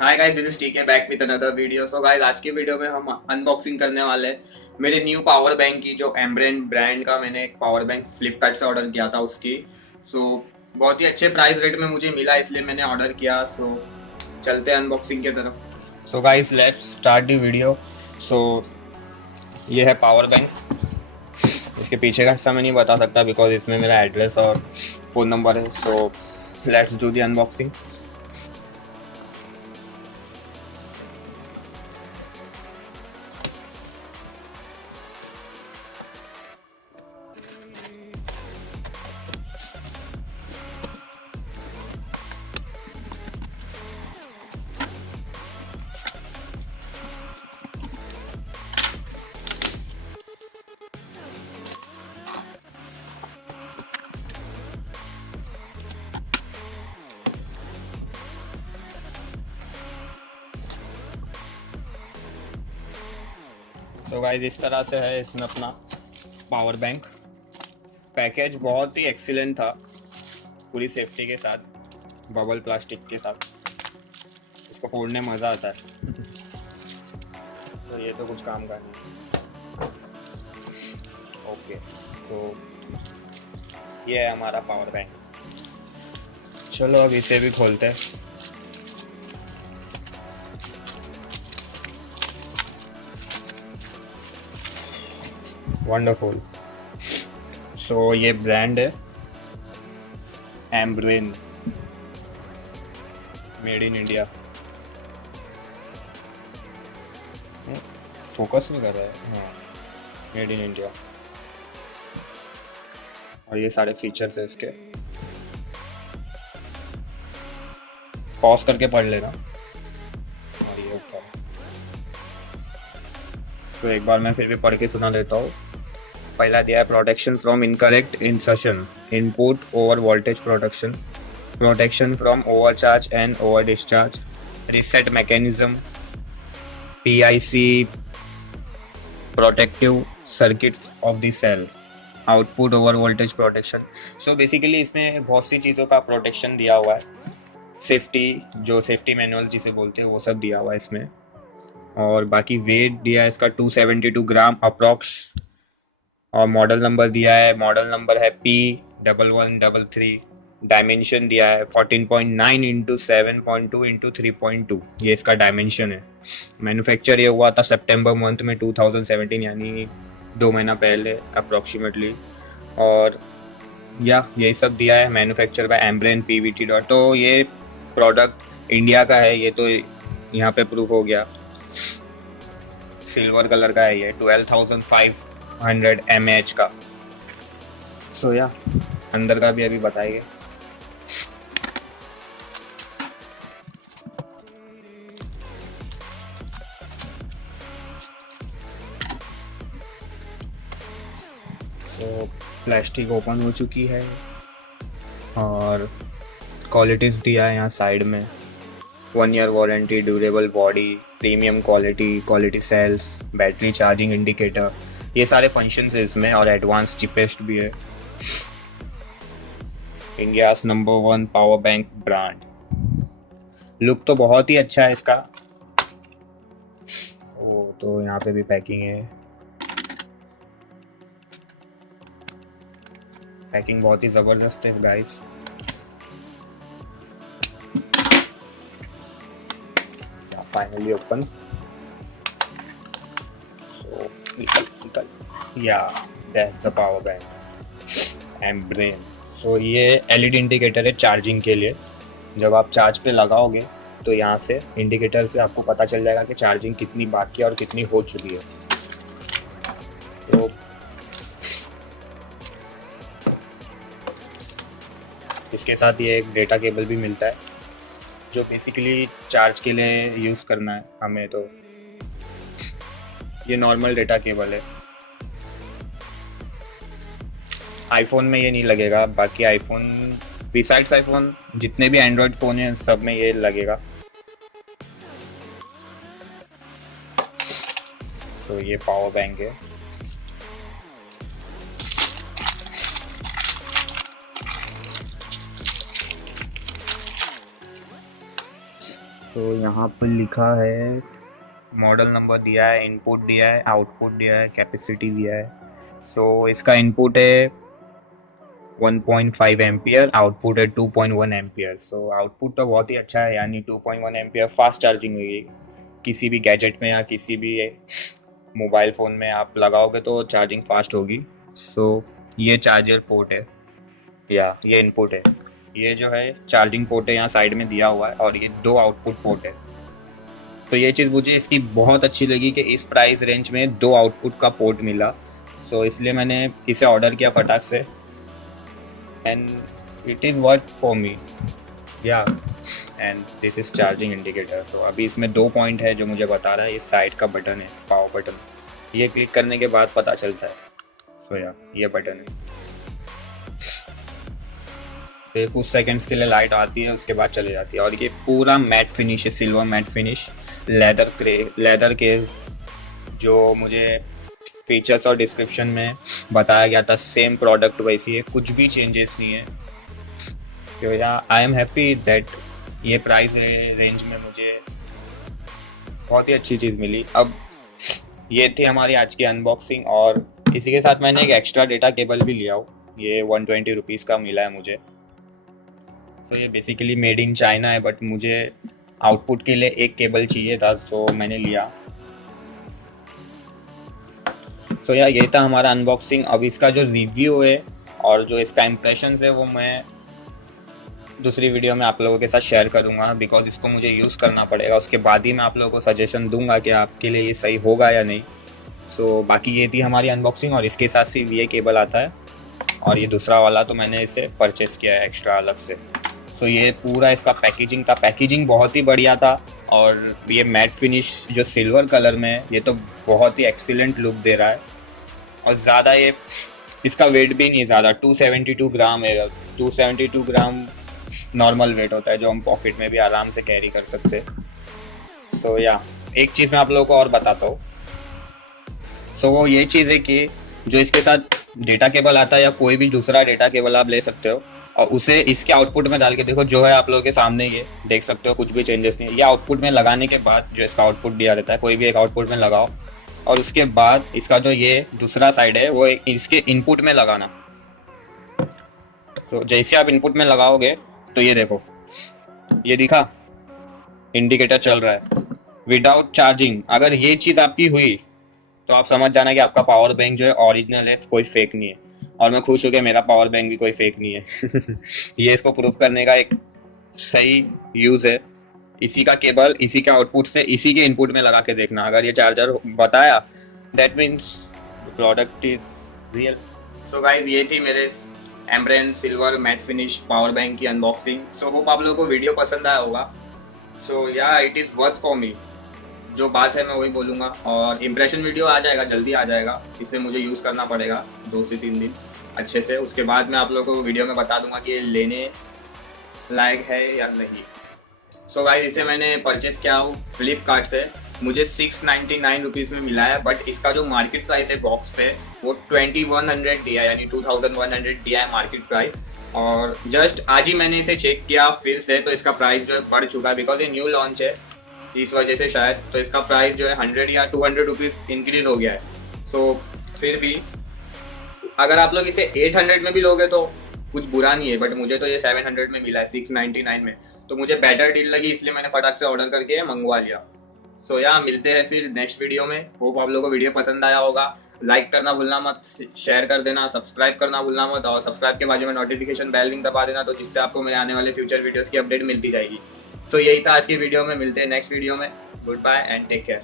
Hi guys, this is टीके back with another video. So guys, आज की video में हम अनबॉक्सिंग करने वाले हैं मेरे न्यू पावर बैंक की, जो एम्ब्रेन ब्रांड का मैंने एक पावर बैंक फ्लिपकार्ट से ऑर्डर किया था उसकी। सो बहुत ही अच्छे प्राइस रेट में मुझे मिला, इसलिए मैंने ऑर्डर किया। सो चलते हैं अनबॉक्सिंग की तरफ। So guys, let's start the video. So ये है पावर बैंक। इसके पीछे का हिस्सा मैं नहीं बता सकता बिकॉज इसमें मेरा एड्रेस और फ़ोन नंबर है। So let's do the unboxing. So guys, इस तरह से है इसमें अपना पावर बैंक। पैकेज बहुत ही एक्सीलेंट था, पूरी सेफ्टी के साथ, बबल प्लास्टिक के साथ। इसको फोड़ने मज़ा आता है। तो ये तो कुछ काम का नहीं। ओके, तो ये है हमारा पावर बैंक। चलो अब इसे भी खोलते हैं। वंडरफुल। सो ये ब्रांड है Ambrane, made in India. Focus नहीं कर रहा है। हाँ, मेड इन इंडिया। और ये सारे फीचर्स है इसके। पॉज करके पढ़ लेना। और ये ऊपर, तो एक बार मैं फिर भी पढ़ के सुना देता हूँ। पहला दिया है protection from incorrect insertion, input over voltage protection, protection from overcharge and over discharge, reset mechanism, PIC protective circuit of the cell, output over voltage protection. So basically इसमें बहुत सी चीज़ों का प्रोटेक्शन दिया हुआ है। सेफ्टी, जो सेफ्टी मैनुअल जिसे बोलते हैं, वो सब दिया हुआ है इसमें। और बाकी वेट दिया है इसका 272 ग्राम अप्रॉक्स। और मॉडल नंबर दिया है, मॉडल नंबर है P1133। डायमेंशन दिया है 14.9 इंटू 7.2 इंटू 3.2, ये इसका डायमेंशन है। मैन्युफैक्चर ये हुआ था सितंबर मंथ में 2017, यानी 2 महीना पहले अप्रॉक्सीमेटली। और यही सब दिया है। Manufacture by Ambrane PVT dot. तो ये प्रोडक्ट इंडिया का है, ये तो यहाँ पे प्रूफ हो गया। सिल्वर कलर का है ये, 12,500 mAh का। सो अंदर का भी अभी बताएंगे। सो प्लास्टिक ओपन हो चुकी है और क्वालिटीज़ दिया है यहाँ साइड में। 1 year warranty, durable body, premium quality, quality cells, battery charging indicator, ये सारे फंक्शंस है इसमें। और एडवांस चिपेस्ट भी है। India's number 1 power bank brand. Look तो बहुत ही अच्छा है इसका। ओ, तो यहाँ पे भी पैकिंग है। पैकिंग बहुत ही ज़बरदस्त है गाइस। Finally open. सो निकल या that's the power bank Ambrane. So ये LED इंडिकेटर है चार्जिंग के लिए। जब आप चार्ज पे लगाओगे तो यहाँ से इंडिकेटर से आपको पता चल जाएगा कि चार्जिंग कितनी बाकी है और कितनी हो चुकी है। तो इसके साथ ये एक डेटा केबल भी मिलता है, जो बेसिकली चार्ज के लिए यूज़ करना है हमें। तो ये नॉर्मल डेटा केबल है। आईफोन में ये नहीं लगेगा, बाकी आईफोन, बिसाइड्स आईफोन, जितने भी एंड्रॉयड फ़ोन हैं सब में ये लगेगा। तो ये पावर बैंक है। सो यहाँ पर लिखा है, मॉडल नंबर दिया है, इनपुट दिया है, आउटपुट दिया है, कैपेसिटी दिया है। सो इसका इनपुट है 1.5 एम्पियर, आउटपुट है 2.1 एम्पियर। सो आउटपुट तो बहुत ही अच्छा है, यानी 2.1 एम्पियर फास्ट चार्जिंग होगी। किसी भी गैजेट में या किसी भी मोबाइल फ़ोन में आप लगाओगे तो चार्जिंग फास्ट होगी। सो ये चार्जर पोर्ट है, या ये इनपुट है, ये जो है चार्जिंग पोर्ट है, यहाँ साइड में दिया हुआ है, और ये 2 आउटपुट पोर्ट है। तो ये चीज़ मुझे इसकी बहुत अच्छी लगी कि इस प्राइस रेंज में 2 आउटपुट का पोर्ट मिला। सो इसलिए मैंने इसे ऑर्डर किया फटाक से, and it is worth for me, yeah and this is charging indicator. So अभी इसमें 2 पॉइंट है जो मुझे बता रहा है। इस साइड का बटन है, पावर बटन, ये क्लिक करने के बाद पता चलता है। सो या ये बटन है, फिर कुछ सेकंड्स के लिए लाइट आती है, उसके बाद चले जाती है। और ये पूरा मैट फिनिश है, सिल्वर मैट फिनिश, लेदर के जो मुझे फीचर्स और डिस्क्रिप्शन में बताया गया था, सेम प्रोडक्ट वैसी है, कुछ भी चेंजेस नहीं है। तो या आई एम हैप्पी दैट ये प्राइस रेंज में मुझे बहुत ही अच्छी चीज़ मिली। अब ये थी हमारी आज की अनबॉक्सिंग, और इसी के साथ मैंने एक एक्स्ट्रा डेटा केबल भी लिया हो, ये 120 रुपीज़ का मिला है मुझे। सो ये बेसिकली मेड इन चाइना है, बट मुझे आउटपुट के लिए एक केबल चाहिए था, सो मैंने लिया। सो यार ये था हमारा अनबॉक्सिंग। अब इसका जो रिव्यू है और जो इसका इम्प्रेशंस है वो मैं दूसरी वीडियो में आप लोगों के साथ शेयर करूंगा, बिकॉज इसको मुझे यूज़ करना पड़ेगा। उसके बाद ही मैं आप लोगों को सजेशन दूंगा कि आपके लिए ये सही होगा या नहीं। सो बाकी ये थी हमारी अनबॉक्सिंग, और इसके साथ सिर्फ ये केबल आता है, और ये दूसरा वाला तो मैंने इसे परचेस किया है एक्स्ट्रा अलग से। सो ये पूरा इसका पैकेजिंग था, पैकेजिंग बहुत ही बढ़िया था, और ये मैट फिनिश जो सिल्वर कलर में है, ये तो बहुत ही एक्सीलेंट लुक दे रहा है। और ज़्यादा ये इसका वेट भी नहीं ज़्यादा, 272 ग्राम है। 272 ग्राम नॉर्मल वेट होता है जो हम पॉकेट में भी आराम से कैरी कर सकते हैं। सो या एक चीज़ मैं आप लोगों को और बताता हूँ। सो वो ये चीज़ है कि जो इसके साथ डेटा केबल आता है, या कोई भी दूसरा डेटा केबल आप ले सकते हो, और उसे इसके आउटपुट में डाल के देखो, जो है आप लोगों के सामने ये देख सकते हो, कुछ भी चेंजेस नहीं है। ये आउटपुट में लगाने के बाद जो इसका आउटपुट दिया रहता है, कोई भी एक आउटपुट में लगाओ, और उसके बाद इसका जो ये दूसरा साइड है वो इसके इनपुट में लगाना। तो जैसे आप इनपुट में लगाओगे तो ये देखो, ये दिखा इंडिकेटर चल रहा है विदाउट चार्जिंग। अगर ये चीज़ आपकी हुई तो आप समझ जाना कि आपका पावर बैंक जो है ओरिजिनल है, कोई फेक नहीं है। और मैं खुश हूँ कि मेरा पावर बैंक भी कोई फेक नहीं है। ये इसको प्रूव करने का एक सही यूज़ है। इसी का केबल इसी के आउटपुट से इसी के इनपुट में लगा के देखना, अगर ये चार्जर बताया that means the product is real. So guys ये थी मेरे Ambrane silver matte finish power bank की अनबॉक्सिंग। सो होप आप लोगों को वीडियो पसंद आया होगा। सो या इट इज़ वर्थ फॉर मी, जो बात है मैं वही बोलूँगा। और इम्प्रेशन वीडियो आ जाएगा, जल्दी आ जाएगा, इसे मुझे यूज़ करना पड़ेगा 2 से 3 दिन अच्छे से। उसके बाद मैं आप लोगों को वीडियो में बता दूंगा कि ये लेने लायक है या नहीं। सो गाइस इसे मैंने परचेस किया हूँ फ्लिपकार्ट से, मुझे 699 रुपीज़ में मिला है, बट इसका जो मार्केट प्राइस है बॉक्स पे वो 2100 दिया, यानी 2100 दिया है मार्केट प्राइस। और जस्ट आज ही मैंने इसे चेक किया फिर से, तो इसका प्राइस जो है बढ़ चुका है, बिकॉज ये न्यू लॉन्च है इस वजह से शायद। तो इसका प्राइस जो है 100 या 200 रुपीज़ इंक्रीज हो गया है। सो फिर भी अगर आप लोग इसे 800 में भी लोगे तो कुछ बुरा नहीं है, बट मुझे तो ये 700 में मिला है 699 में, तो मुझे बेटर डील लगी, इसलिए मैंने फटाक से ऑर्डर करके मंगवा लिया। सो या मिलते हैं फिर नेक्स्ट वीडियो में। होप आप लोगों को वीडियो पसंद आया होगा। लाइक करना भूलना मत, शेयर कर देना, सब्सक्राइब करना भूलना मत, और सब्सक्राइब के बाजू में नोटिफिकेशन बेल लिंक दबा देना, तो जिससे आपको मेरे आने वाले फ्यूचर वीडियोस की अपडेट मिलती जाएगी। सो यही था आज की वीडियो में, मिलते हैं नेक्स्ट वीडियो में। Good bye and take care.